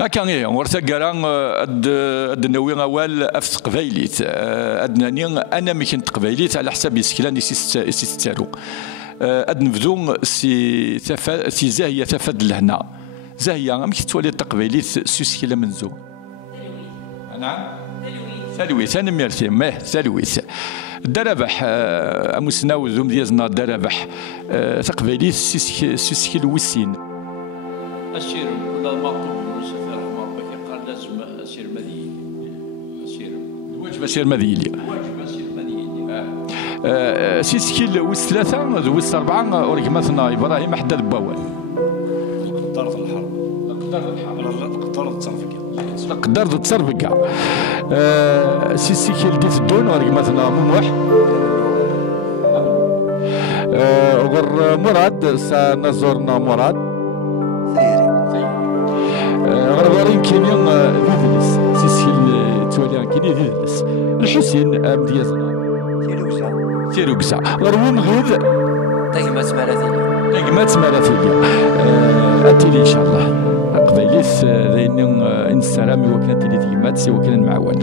هكا غير ورثا كرا النوي غوال افس قبايليت ادناني انا ما كنت قبايليت على حساب يسكلان سيستارو نبدو سي زاهيه تفاد لهنا زاهيه ما كتولي تقبايليت سيسكلا منزو نعم ثلويث انا ميرسي ماه ثلويث دربح امسناو ذوم ديالنا دربح تقبايليت سيسكل وسين السير كل المطلوب لازم اسير مديني اسير الواجب اسير مديني الواجب اسير مديني سيسكيل وس ثلاثة وس أربعة ورقمتنا إبراهيم حداد باول قدرت الحرب قدرت تصرفك قدرت تصرفك سيسكيل ديت الدون ورقمتنا مموح غير مراد سنزورنا مراد غربارين كينيون ذيذلس سيسكيل تواليان كيني ذيذلس الحسين مديازنا تيروكسا غروم غيد تيجمات مالاثيليا تيجمات مالاثيليا اتيلي ان شاء الله قبيليس ذين ان السلام وكانت تيجمات سي وكان معاون